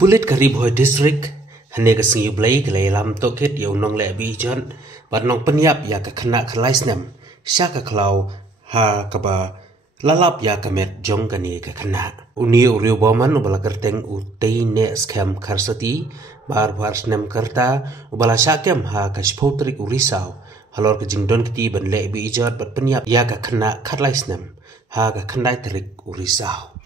bulit karib hoi district hane ka singi blai ka lam toket yo nong le bi jon bat nong penyap ya ka khana khalais nem sha ka khlau ha ka ba lalap ya ka met jong ka ni ka khana uni uriu boman ubala kerteng u tei ne scam kharsati bar bar snem karta ubala shakem ha ka spotrik urisau halor ka jingdon kiti ban le bi jon bat penyap ya ka khana khalais nem ha ka khandai trik urisau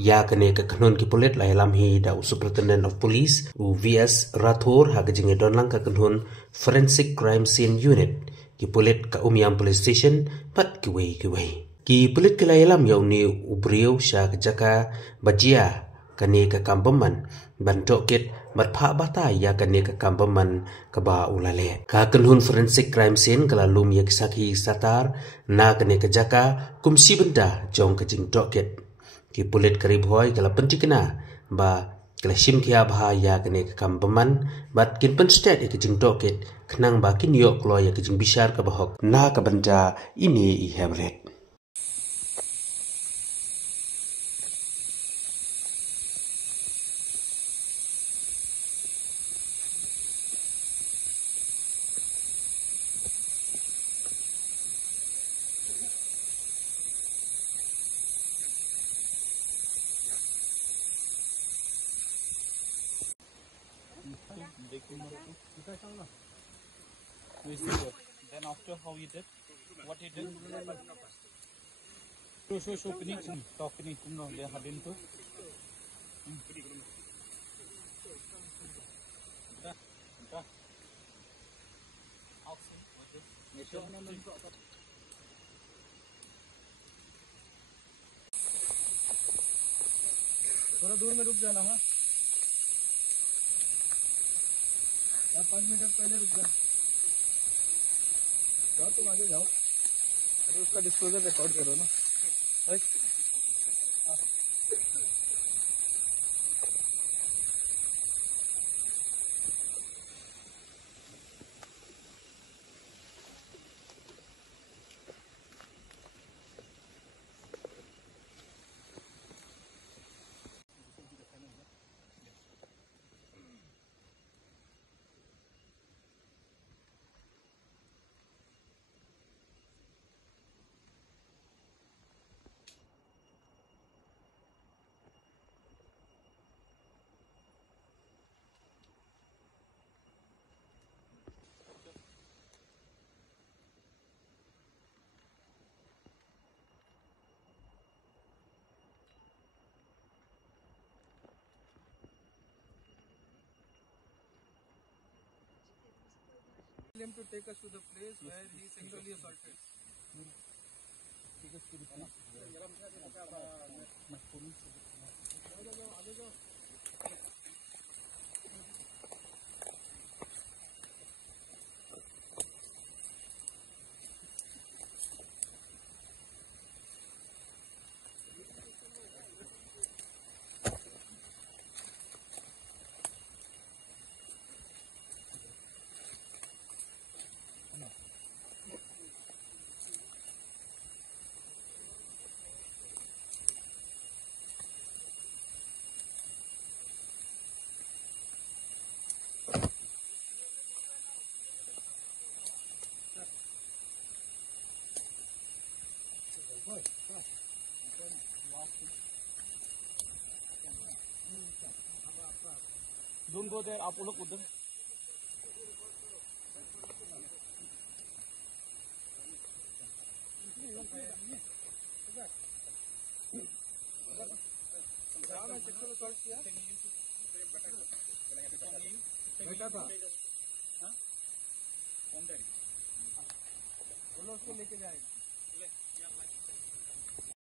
ya kene ka kanon ki polit la lam hi da superintendent of police u vs rathor ha ka jinge don lang ka kanon forensic crime scene unit ki polit ka umiam police station pat ki wei ki polit ki la lam ya uni ubriu sha ka jaka bajia kane ka kambaman ban toket mat pha bata ya kane ka kambaman ka ba ulale ka kanon forensic crime scene kala lum ya kisaki satar na kane ka jaka kumsi benda jong ka jing toket ki pulit karib hoi kala pentikna ba kala sim kia bha ya kene kam baman bat kin pen state ke jing toket khnang ba kin yo klo ya ke jing bishar ka bahok na ka banda ini I have read Then after how he did, what he did? Show pini talk pini no they had into. थोड़ा दूर में रुक जाना हाँ 5 मिनट पहले रुक जाना तुम आगे जाओ अरे उसका डिस्क्लोजर रिकॉर्ड करो ना him to take us to the place where he sexually assaulted. Take us to the place. Don't go there. आप लोग उधर सेक्सुअल असॉल्ट किया बेटा था कौन डैडी बोलो उसको लेके जाएगा